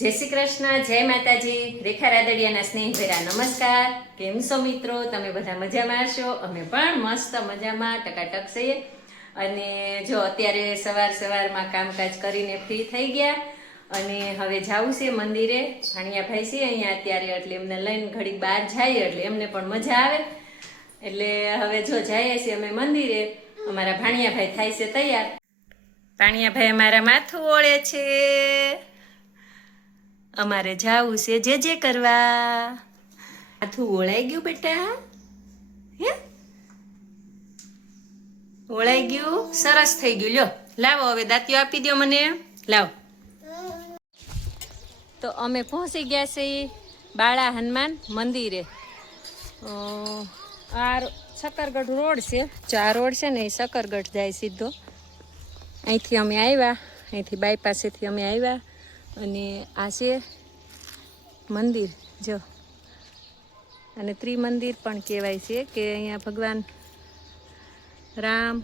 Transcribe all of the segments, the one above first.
જય શ્રી કૃષ્ણ, જય માતાજી, રેખા રાદડિયાના સ્નેહભેરા નમસ્કાર. કેમ છો મિત્રો? તમે બધા મજામાં હશો? અમે પણ મસ્ત મજામાં ટકાટક છીએ. અને જો અત્યારે સવારમાં કામકાજ કરીને ફ્રી થઈ ગયા અને હવે જાવું છે મંદિરે. ભાણિયાભાઈ છે અહીંયા અત્યારે, એટલે એમને લઈને ઘડીક બહાર જઈએ એટલે એમને પણ મજા આવે. એટલે હવે જો જઈએ છીએ અમે મંદિરે. અમારા ભાણિયાભાઈ થાય છે તૈયાર. ભાણિયાભાઈ અમારા માથું ઓળે છે. અમારે જાવું છે જે કરવા. માથું ઓળાઈ ગયું બેટા? હે, ઓળાઈ ગયું? સરસ થઈ ગયું. લ્યો લાવો હવે દાંતિયો આપી દો મને. લાવો. તો અમે પહોંચી ગયા છીએ બાળા હનુમાન મંદિરે. આ શકરગઢ રોડ છે, જો આ રોડ છે ને એ શકરગઢ જાય સીધો. અહીંથી અમે આવ્યા, અહીંથી બાયપાસેથી અમે આવ્યા અને આ છે મંદિર. જો અને ત્રિમંદિર પણ કહેવાય છે કે અહીંયા ભગવાન રામ,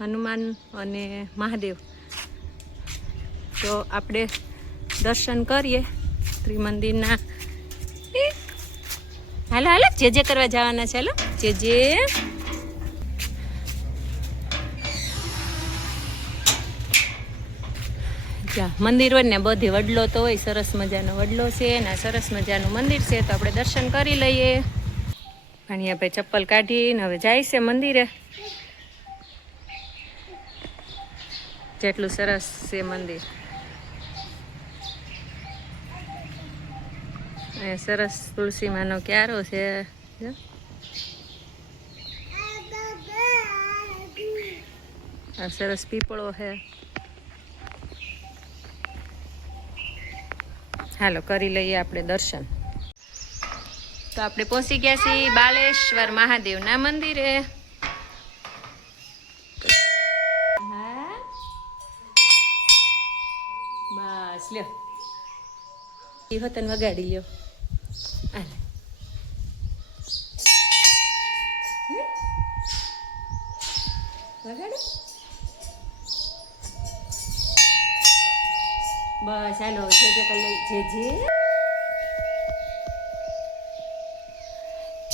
હનુમાન અને મહાદેવ. તો આપણે દર્શન કરીએ ત્રિમંદિરના. હાલો હાલો, જે કરવા જવાના છે. હાલો જે મંદિર હોય ને બધે વડલો તો હોય, સરસ મજાનો વડલો છે ને સરસ મજાનું મંદિર છે. તો આપણે દર્શન કરી લઈએ. ભાણિયાભાઈ ચપ્પલ કાઢીને હવે જાય છે મંદિરે. જેટલું સરસ છે મંદિર. સરસ તુલસીમાંનો ક્યારો છે. આ સરસ પીપળો છે. હાલો કરી લઈએ આપણે દર્શન. તો આપણે પહોંચી ગયા છીએ બાલેશ્વર મહાદેવના મંદિરે. હા બસ લ્યો, એ હોતન વગાડી લ્યો. વગાડો બસ. હાલો જે કરી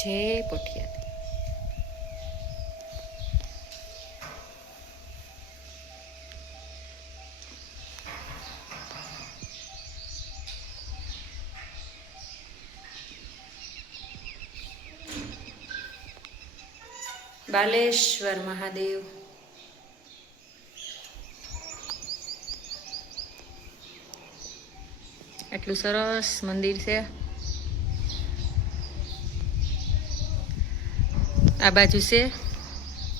જે પોઠિયા. બાલેશ્વર મહાદેવ. એટલું સરસ મંદિર છે. આ બાજુ છે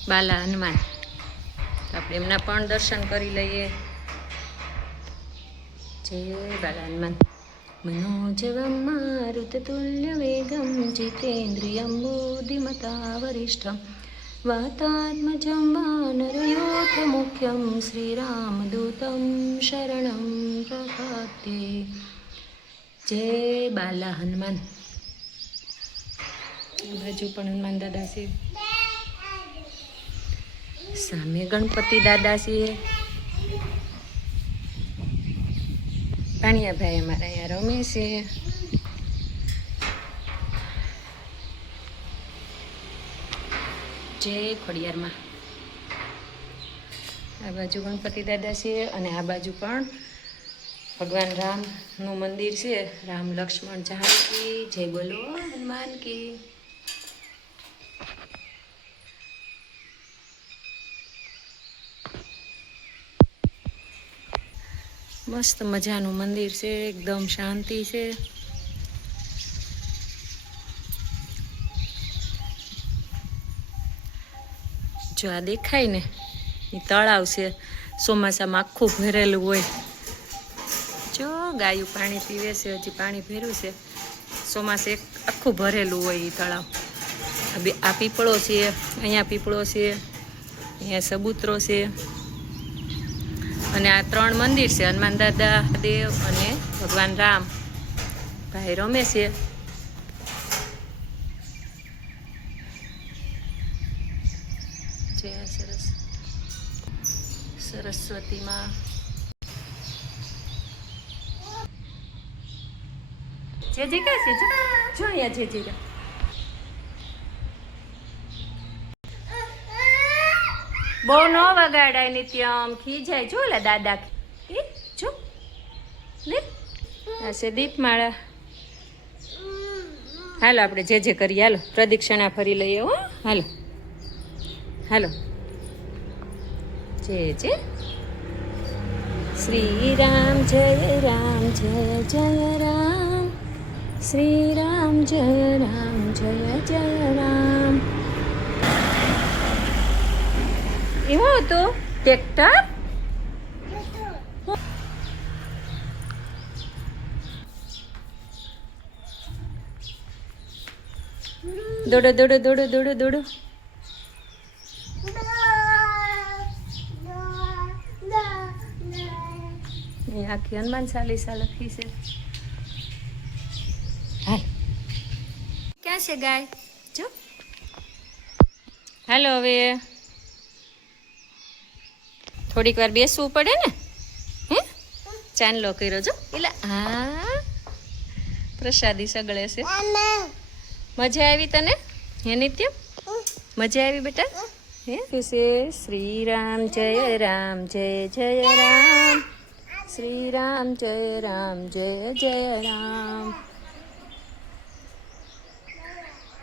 બાલા હનુમાન. આપણે એમના પણ દર્શન કરી લઈએ. જય બાલા હનુમાન. मनोजवं मारुततुल्यवेगं जितेन्द्रियं बुद्धिमता वरिष्ठं वातात्मजं वानरयोधमुख्यं श्रीरामदूतं शरणं प्रपद्ये. जय बाला हनुमान. बाजू पण हनुमान दादा છે, સામે ગણપતિ દાદા છે. ભાણિયાભાઈ અમારા અહીંયા રમે છે. જય ખોડિયારમાં. આ બાજુ ગણપતિ દાદા છે અને આ બાજુ પણ ભગવાન રામનું મંદિર છે. રામ લક્ષ્મણ જાનકી. જય બોલો હનુમાન કી. મસ્ત મજાનું મંદિર છે, એકદમ શાંતિ છે. જો આ દેખાય ને એ તળાવ છે, ચોમાસામાં આખું ભરેલું હોય. જો ગાયું પાણી પીવે છે, હજી પાણી ભર્યું છે. ચોમાસે આખું ભરેલું હોય એ તળાવ. આ પીપળો છે, અહીંયા પીપળો છે, અહીંયા સબૂતરો છે અને આ 3 મંદિર છે. હનુમાન દાદા, દેવ અને ભગવાન રામ. ભાઈ રમે છે. જય સરસ્વતી માં. જેજી ક્યાં છે? જો અહીંયા જેજી રે. બહુ નો વગાડાય નિત્યમ, ખીજાય. જો લે દાદા જો લે આ છે દીપમાળા. હાલો આપણે જે કરીએ. હાલો પ્રદક્ષિણા ફરી લઈએ. હો હાલો હાલો જે શ્રી રામ જય રામ જય જય રામ, શ્રી રામ જય રામ જય જય રામ. એવો હતો ટ્રેક્ટર. દોડો દોડો દોડો દોડો દોડો. આખી હનુમાન ચાલીસા લખી છે. હાલ ક્યાં છે ગાય? જો હાલો હવે થોડીક વાર બેસવું પડે ને. હે ચાંદલો કર્યો જો એટલે હા પ્રસાદી સગળે છે. મજા આવી તને? હે નિત્યમ મજા આવી બેટા? હે છે શ્રી રામ જય રામ જય જય રામ, શ્રી રામ જય રામ જય જય રામ.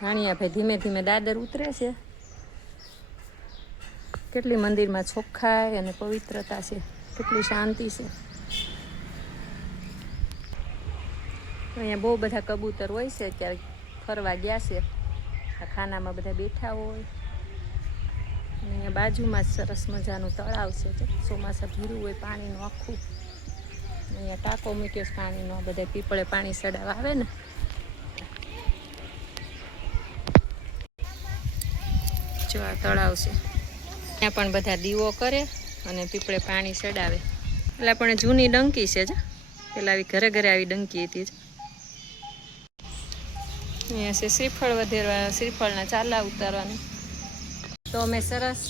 રાણિયા ભાઈ ધીમે ધીમે દાદર ઉતરે છે. કેટલી મંદિરમાં ચોખ્ખાઈ અને પવિત્રતા છે, કેટલી શાંતિ છે. અહીંયા બહુ બધા કબૂતર હોય છે. અત્યારે ફરવા ગયા છે. આ ખાનામાં બધા બેઠા હોય. અને અહીંયા બાજુમાં જ સરસ મજાનું તળાવ છે. ચોમાસા ભીરું હોય પાણીનું આખું. અહીંયા ટાંકો મૂક્યો છે પાણીનો. બધા પીપળે પાણી ચડાવવા આવે ને. જો આ તળાવ છે. ત્યાં પણ બધા દીવો કરે અને પીપળે પાણી ચડાવે. એટલે પણ જૂની ડંકી છે. જ પેલા આવી ઘરે ઘરે આવી ડંકી હતી. જ અહીંયા છે શ્રીફળ વધેરવા, શ્રીફળના ચાલા ઉતારવાનું. તો અમે સરસ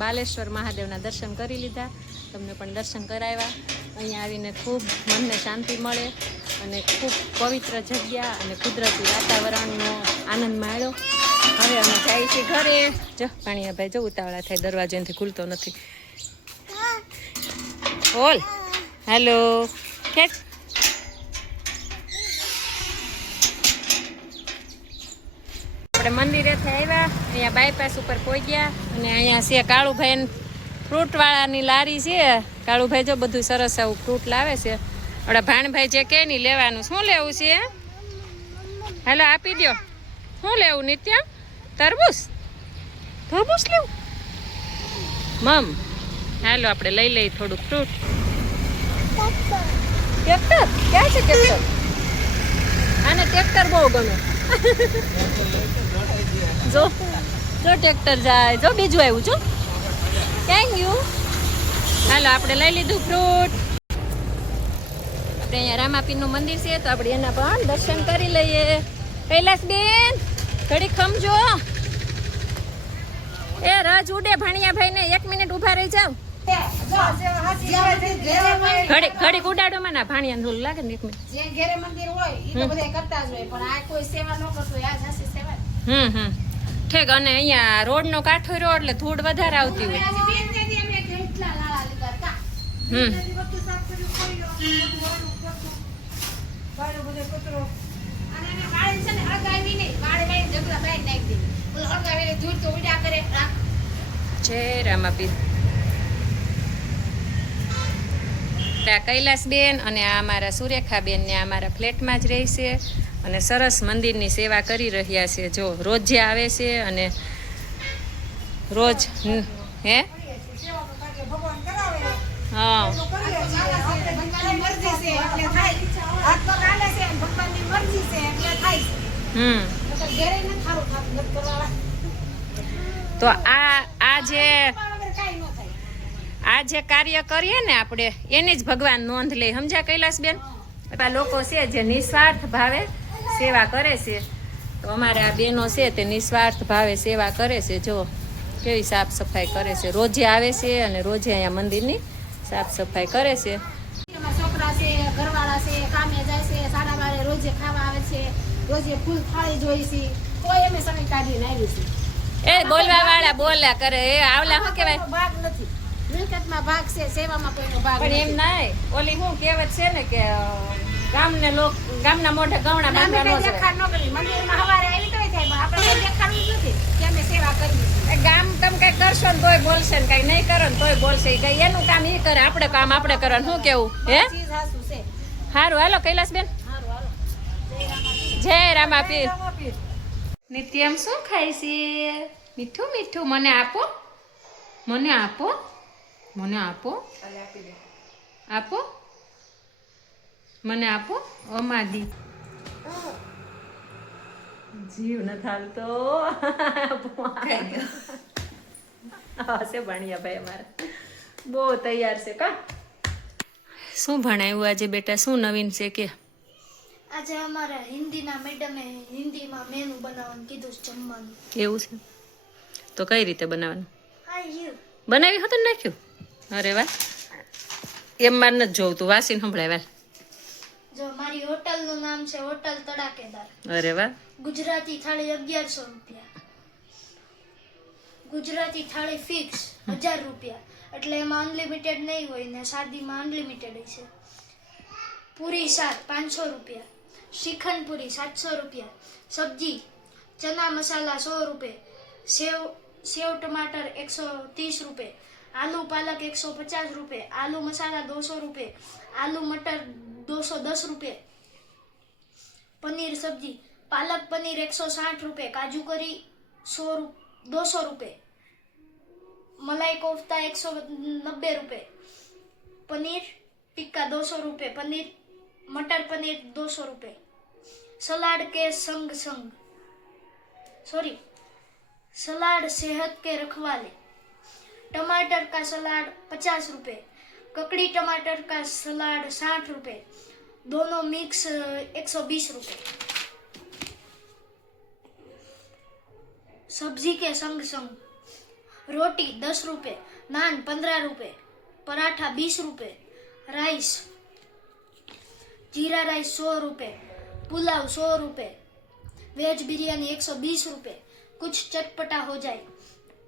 બાલેશ્વર મહાદેવના દર્શન કરી લીધા. તમને પણ દર્શન કરાવ્યા. અહીંયા આવીને ખૂબ મનને શાંતિ મળે અને ખૂબ પવિત્ર જગ્યા અને કુદરતી વાતાવરણનો આનંદ માણ્યો. હવે અમે જાય છે ઘરે. જો પાણીયાભાઈ જો ઉતાવળા થાય, દરવાજો એનાથી ખુલતો નથી. બોલ હેલો ખેંચ. આપણે મંદિરેથી આવ્યા. અહીંયા બાયપાસ ઉપર પહોંચ્યા અને અહીંયા છે કાળુભાઈ ફ્રૂટવાળાની લારી છે. કાળુભાઈ જો બધું સરસ આવું ફ્રૂટ લાવે છે. આપણા ભાણભાઈ જે કે નહીં લેવાનું. શું લેવું છે? હાલો આપી દો. શું લેવું નિત્યમ? તરબૂચ? તરબૂચ લેવું મમ? હાલો આપણે લઈ લઈએ થોડુંક ફ્રૂટ. ટ્રેક્ટર ક્યાં છે? ટ્રેક્ટર આને ટ્રેક્ટર બહુ ગમે. જો જો ટ્રેક્ટર જાય. જો બીજું આવ્યું. જો થેન્ક યુ. હાલો આપણે લઈ લીધું ફ્રૂટ. આપણે અહીંયા રામાપીરનું મંદિર છે તો આપણે એના પણ દર્શન કરી લઈએ. કૈલાસબેન ઘડી ખમજો. એ રજ ઉડે ભાણિયાભાઈ ને 1 મિનિટ ઊભા રહી જાવ. ઘડી ઉડાડો માં ના ભાણિયા ધૂલ લાગે ને 1 મિનિટ. જે ઘરે મંદિર હોય ઈ તો બધા કરતા જ હોય પણ આ કોઈ સેવા ન કરતો આ જશે સેવા. ઠીક. અને અહીંયા રોડ નો કાંઠો રહ્યો એટલે ધૂળ વધારે આવતી હોય. જય રામાપીર. કૈલાસબેન અને આ અમારા સુરેખાબેન ને અમારા ફ્લેટમાં જ રહે છે અને સરસ મંદિરની સેવા કરી રહ્યા છે. જો રોજ જે આવે છે અને રોજ હે હા તો આ જે કાર્ય કરીએ ને આપણે એની જ ભગવાન નોંધ લે. સમજ્યા કૈલાસબેન? આ લોકો છે જે નિસ્વાર્થ ભાવે સેવા કરે છે. તો અમારે આ બહેનો છે તે નિસ્વાર્થ ભાવે સેવા કરે છે. જો કેવી સાફ સફાઈ કરે છે. રોજે આવે છે અને રોજે અહીંયા મંદિરની સાફ સફાઈ કરે છે. છોકરા છે, ઘરવાળા છે, કામે જાય છે, 12:30 રોજે ખાવા આવે છે, રોજે ફૂલ થાળી જોઈ છે, તોય અમે સમય કાઢીને આવી છે. એ બોલવા વાળા બોલ્યા કરે એ આવલા શું કહેવાય ભાગ નથી, મિલકતમાં ભાગ છે, સેવામાં કોઈનો ભાગ પણ એમ નથી. નાય ઓલી શું કહેવત છે ને કે ગામના મોઢે ગવણા અમે બાંધવા કઈ ન દેખાડ ન કરી, મંદિરમાં હવારે આવી તોય થાય, પણ આપણે કઈ દેખાડવું જ નથી કે અમે સેવા કરીએ છીએ. જોઈએ ગામ તમે કઈ કરશો ને તોય બોલશે ને કઈ નહીં કરો ને તોય બોલશે કઈ એનું કામ એ કરે આપણે કામ આપણે કરવાનું શું કેવું હે ચીજ હાસું છે. સારું હાલો કૈલાસબેન હારું, હાલો. જય રામાપીર નિત્યમ શું ખાય છે મીઠું મીઠું મને આપો મને આપો મને આપો આપો મને આપો અમાદી જીવ ન થાલતો હશે ભણ્યા ભાઈ અમારા બહુ તૈયાર છે કા શું ભણાયું આજે બેટા શું નવીન છે કે આજે અમારા હિન્દીના મેડમે હિન્દીમાં મેનુ બનાવવાનું કીધું છે જમવાનું. એવું છે તો કઈ રીતે બનાવવાનું હા યુ બનાવી હતું ને નાખ્યું અરે વાહ એમ માર નથી જોવું વાસીને સંભળાય વાલ જો મારી હોટલનું નામ છે હોટલ તડાકેદાર. અરે વાહ ગુજરાતી થાળી 1100 રૂપિયા. ગુજરાતી થાળી ફિક્સ 1000 રૂપિયા, એટલે એમાં અનલિમિટેડ નહીં હોય ને સાદીમાં અનલિમિટેડ છે. પૂરી શાક 500 રૂપિયા, શ્રીખંડ પૂરી 700 રૂપિયા, સબ્જી ચના મસાલા 100 રૂપિયા, સેવ ટમાટર 130 રૂપિયા, आलू पालक 150 रुपये, आलू मसाला 200 रुपये, आलू मटर 210 रुपये, पनीर सब्जी पालक पनीर 160 रुपये, काजू करी 200 रुपये, मलाई कोफ्ता 190 रुपये, पनीर टिक्का 200 रुपये, पनीर मटर पनीर 200 रुपये, सलाद के सलाद सेहत के रखवाले, टमाटर का सलाद 50 रुपये, ककड़ी टमाटर का सलाद 60 रुपये, दोनों मिक्स 120 रुपये, सब्जी के संग रोटी 10 रुपये, नान 15 रुपये, पराठा 20 रुपये, राइस जीरा राइस 100 रुपये, पुलाव 100 रुपये, वेज बिरयानी 120 रुपये, कुछ चटपटा हो जाए,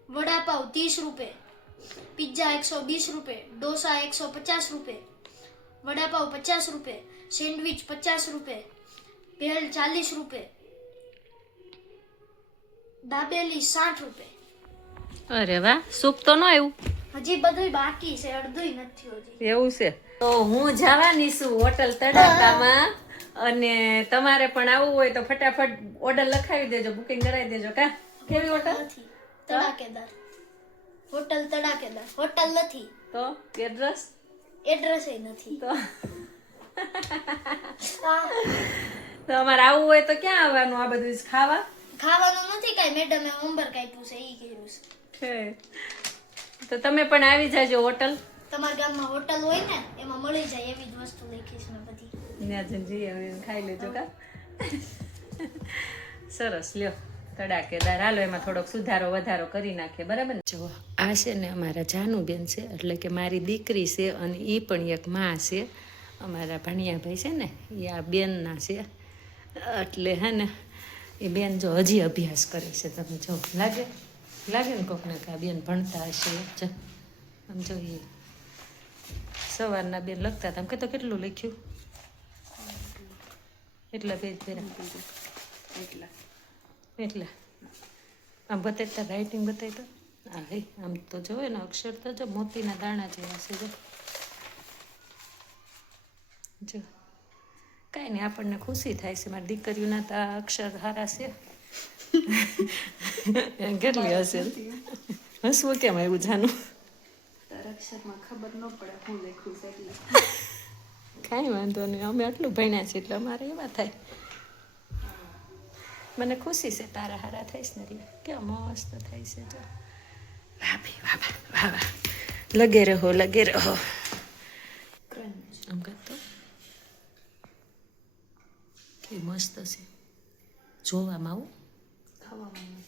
वड़ा पाव 30 रुपये, पिज्जा 120 रुपये, डोसा 150 रुपये, वड़ा पाव 50 रुपये, सैंडविच 50 रुपये, भेल 40 रुपये, दाबेली 60 रुपये. અરે વાહ સૂપ તો ન આવ્યું હજી બધુંય બાકી છે, અડધુંય નથી હજી. એવું છે તો હું જવાની છું હોટલ તડાકામાં અને તમારે પણ આવવું હોય તો ફટાફટ ઓર્ડર લખાવી દેજો બુકિંગ કરાવી દેજો કા કેવી હોટલ નથી તડાકેદાર હોટલ તડાકેદાર હોટલ નથી તો એડ્રેસ એડ્રેસ નથી તો અમારે આવવું હોય તો ક્યાં આવવાનું આ બધું ખાવા ખાવાનું નથી કાંઈ મેડમે હોમવર્ક આપ્યું છે ઈ કર્યું છે. તો તમે પણ આવી જાજો હોટલ તમારા ગામમાં હોટલ હોય ને એમાં મળી જાય એવી જ વસ્તુ લખીશ ને બધી. ત્યાં જઈને જઈએ ખાઈ લેજો કા સરસ લ્યો તડાકેદાર હાલો એમાં થોડોક સુધારો વધારો કરી નાખીએ બરાબર ને જો આ છે ને અમારા જાનુબેન છે એટલે કે મારી દીકરી છે અને એ પણ એક માં છે અમારા ભાણિયાભાઈ છે ને એ આ બેનના છે એટલે હે ને એ બેન જો હજી અભ્યાસ કરે છે તમે જો લાગે ને કોકને કે આ બેન ભણતા હશે જો આમ જોઈએ સવારના બેન લખતા હતા આમ કહેતો કેટલું લખ્યું એટલા પેજ ફેરા એટલા આમ બતાવતા રાઇટિંગ બતાવી તો હા હે આમ તો જોવે ને અક્ષર તો જો મોતીના દાણા જેવા છે જો કાંઈ નહીં આપણને ખુશી થાય છે મારી દીકરીઓના તો આ અક્ષર સારા છે કેટલી હશે હસવું કેમ આવ્યું જાનું કાંઈ વાંધો નહીં અમે આટલું ભણ્યા છીએ એટલે અમારે એવા થાય મને ખુશી છે તારા હારા થઈશ ને એટલે કેમ મસ્ત થાય છે જો વાહ ભાઈ વાહ વાહ વાહ લગે રહો આમ કરતો કે મસ્ત છે જોવામાં આવું ખાવામાં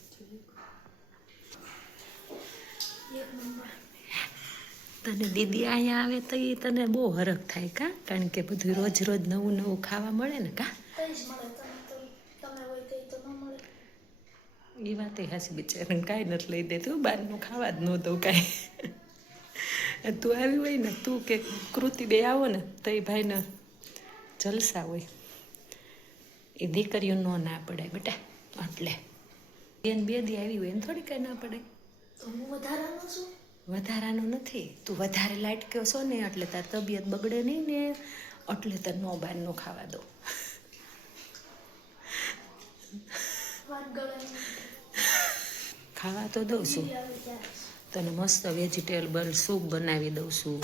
તને દીદી અહીંયા આવે તો એ તને બહુ હરખ થાય કા કારણ કે બધું રોજ નવું ખાવા મળે ને કા કઈ જ મળે તમે હોય તો ન મળે. એ વાત એ હાસી બિચારાને કાંઈ નથી લઈ દેતું બહારનું ખાવા જ ન દઉં કાંઈ. તું આવી હોય ને તું કે કૃતિ બે આવો ને તો એ ભાઈને જલસા હોય. એ દીકરીઓ ના પડે બેટા એટલે બેન બે દી આવી હોય એમ થોડી કાંઈ ના પડે. તો હું વધારાનો છું. વધારાનું નથી તું વધારે લાઈટ કયો છો ને એટલે તાર તબિયત બગડે નહીં ને એટલે તાર નો બહારનું ખાવા દો. ખાવા તો દઉં છું તને મસ્ત વેજીટેબલ સૂપ બનાવી દઉં છું.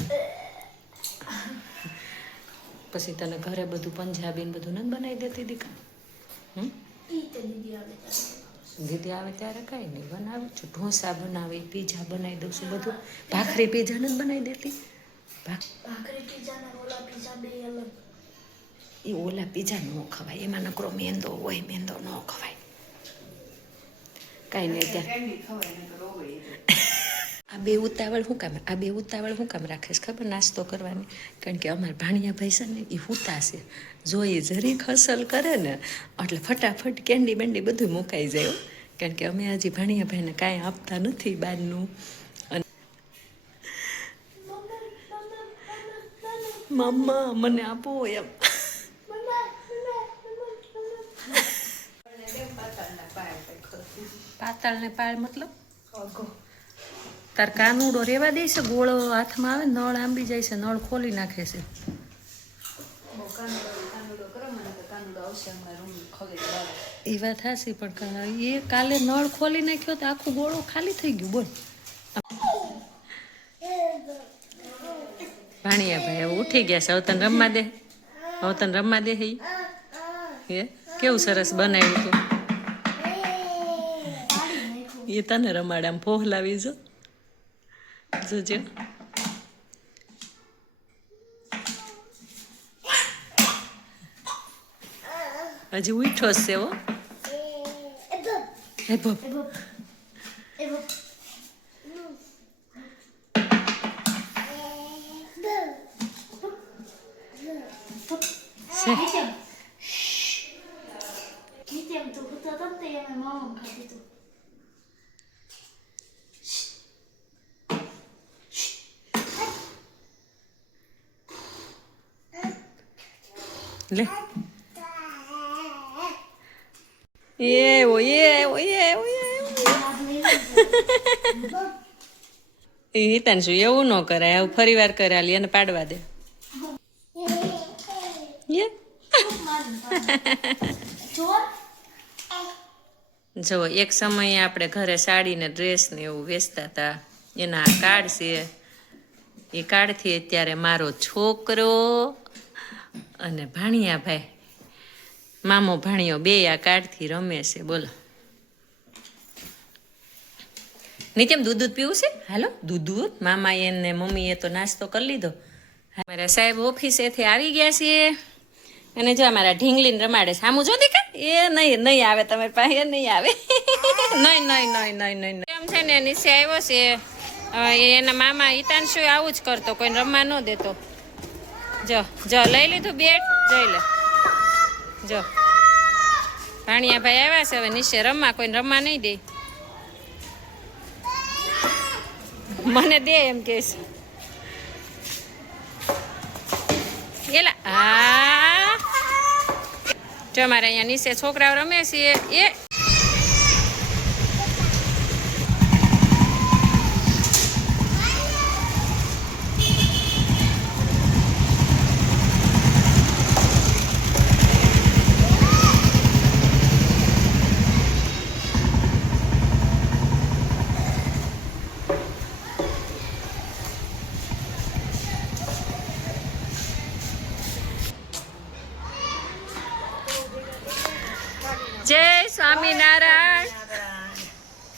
પછી તને ઘરે બધું પંજાબી ને બધું નથી બનાવી દેતી દીકરા? દીદી આવે ત્યારે કાંઈ નહીં બનાવું છું. ઢોસા બનાવી પીઝા બનાવી દઉં છું બધું. ભાખરી પીઝા નથી બનાવી દેતી? ભાખરી પીઝા ને ઓલા પીઝા બે અલગ. એ ઓલા પીઝા ન ખવાય એમાં નકરો મેંદો હોય મેંદો ન ખવાય. કાંઈ નહીં અત્યારે આ બે ઉતાવળ શું કામ રાખે છે ખબર નાસ્તો કરવાની? કારણ કે અમારા ભાણિયા ભાઈ છે ને એ હુતાશે જો એ જરીક હસલ કરે ને એટલે ફટાફટ કેન્ડી બેન્ડી બધું મુકાઈ જાય. કારણ કે અમે હજી ભાણિયા ભાઈને કાંઈ આપતા નથી બહારનું. અને મમ્મા મને આપો એમ. પાતાળ ને પાળ મતલબ તાર કાનુડો રેવા દે છે ગોળો હાથમાં આવે નળ આંબી જાય છે નળ ખોલી નાખે છે. એ વાત હાસી પણ એ કાલે નળ ખોલી નાખ્યો તો આખું ગોળો ખાલી થઈ ગયું. બોલ ભાણિયા ભાઈ હવે ઉઠી ગયા છે. હવે તને રમવા દે હે કેવું સરસ બનાવ્યું તું. એ તને રમાડે આમ ફોહલાવી જોજો. હજી ઉઠો છે હો. લે એ તને શું એવું ન કરાય આવું ફરી વાર કરાલી અને પાડવા દે. જો એક સમયે આપણે ઘરે સાડી ને ડ્રેસ ને એવું વેચતા હતા એના કાર્ડ છે. એ કાર્ડથી અત્યારે મારો છોકરો અને ભાણિયા ભાઈ મામો ભાણિયો બે આ કાર્ડથી રમે છે. બોલો નિત્યમ દૂધ પીવું છે? હાલો દૂધ. મામા એને મમ્મીએ તો નાસ્તો કરી લીધો. મારા સાહેબ ઓફિસેથી આવી ગયા છીએ અને જો અમારા ઢીંગલીને રમાડે છે. આમું જો દીકા એ નહીં આવે તમારી પાસે નહીં આવે. નહીં એમ છે ને નીચે આવ્યો છે એના મામા હિતાંશુ આવું જ કરતો કોઈને રમવા ન દેતો. જો લઈ લીધું બેટ જોઈ લે. જો ભાણિયા ભાઈ આવ્યા છે હવે નીચે રમવા કોઈને રમવા નહીં દે. મને દે એમ કે એલા હા જો અમારે અહીંયા નીચે છોકરાઓ રમે છે એ જય સ્વામિનારાયણ.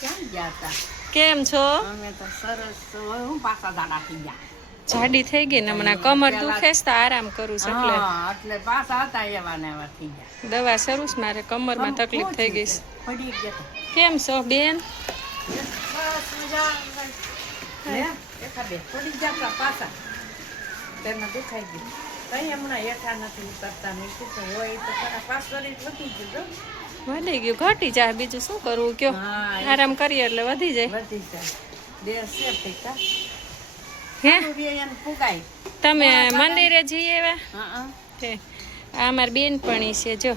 ક્યાં ગયા હતા? કેમ છો? અમે તો સરસ હું પાછા દાડા થઈ ગયા. જાડી થઈ ગઈ ને હમણાં કમર દુખે છે તો આરામ કરું છું એટલે હા, એટલે પાછા હતા એવા ને એવા થઈ ગયા. દવા શરૂ છે મારે કમરમાં તકલીફ થઈ ગઈ છે. પડી ગયા કેમ છો બેન? બસ મજા લે એકા બે પડી ગયા પાછા તેમાં દુખાઈ ગયું. કઈ હમણાં હેઠા નથી ઉતરતા મેં કીધું હોય તો ખરા 5 મિનિટ વધી ગયું વધી ગયું ઘટી જાય બીજું શું કરવું કયો હા, એ આરામ કરીએ એટલે વધી જાય વધી જાય બે છે ટીકા હે એને ફૂગાય તમે મંદિરે જઈએ એવા હા છે આ અમારી બેનપણી છે જો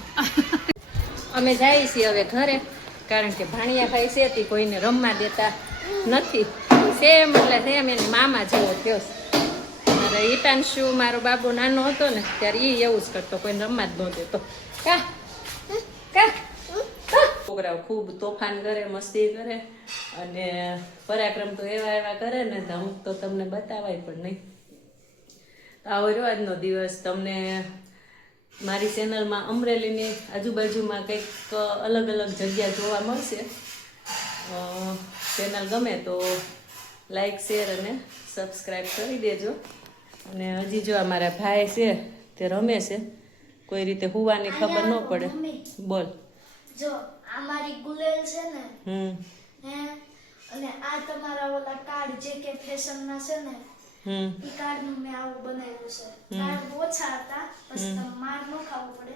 અમે જઈએ છીએ હવે ઘરે કારણ કે ભાણિયાભાઈ છે તે કોઈને રમવા દેતા નથી સેમ એટલે સેમ એને મામા જેવો થયો છે. મારે ઈટાંશુ મારો બાબુ નાનો હતો ને ત્યારે એ એવું જ કરતો કોઈને રમવા જ ન દેતો કા કા છોકરાઓ ખૂબ તોફાન કરે મસ્તી કરે અને પરાક્રમ તો એવા એવા કરે ને તો અમુક તો તમને બતાવાય પણ નહીં. આવો રહ્યો આજનો દિવસ. તમને મારી ચેનલમાં અમરેલીની આજુબાજુમાં કંઈક અલગ અલગ જગ્યા જોવા મળશે. ચેનલ ગમે તો લાઈક શેર અને સબસ્ક્રાઈબ કરી દેજો. અને હજી જો અમારા ભાઈ છે તે રમે છે કોઈ રીતે હુવાની ખબર ન પડે. બોલ. જો આ મારી ગુલેલ છે ને હે અને આ તમારા ઓલા કાર્ડ જે કે ફેશનના છે ને એ કાર્ડનું મેં આવું બનાવ્યું છે. કાર્ડ ઓછા હતા પછી તમે માર ન ખાવું પડે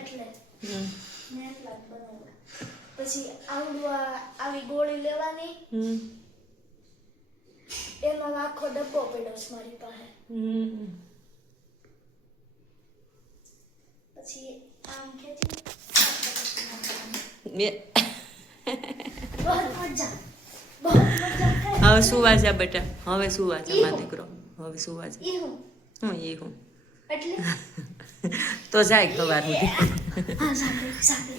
એટલે મેં એટલા જ બનાવ્યા. પછી આવડું આવી ગોળી લેવાની એનો આખો ડબ્બો પડ્યો છે મારી પાસે. પછી આમ ખેંચી હવે શું વાંચા બેટા હવે શું વાંચા મા દીકરો હવે શું વાંચા હું એ હું એટલે તો જાય ખબર સુધી હા સાંભળે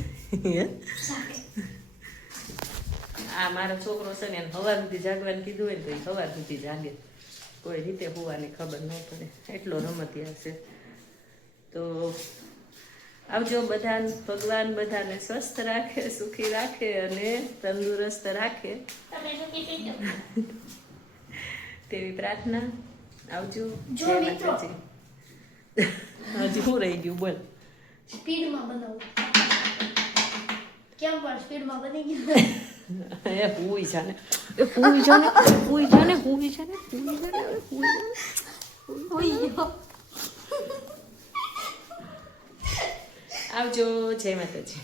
આ મારો છોકરો છે ને સવાર સુધી જાગવાનું કીધું હોય ને તો એ સવાર સુધી જાગે કોઈ રીતે હોવાની ખબર ન પડે એટલો રમતિયાર છે. તો આવજો બધાને ભગવાન બધાને સ્વસ્થ રાખે સુખી રાખે અને તંદુરસ્ત રાખે તેવી પ્રાર્થના. આવજો. જો મિત્રો હજી હું રહી ગયું બોલ. સ્પીડમાં બનાવું કેમ પણ સ્પીડમાં બની ગયું એ હુઈ જાને એ હુઈ જાને હુઈ જાને હુઈ જાને હુઈ જાને હુઈ જાને. આવજો. જય માતાજી.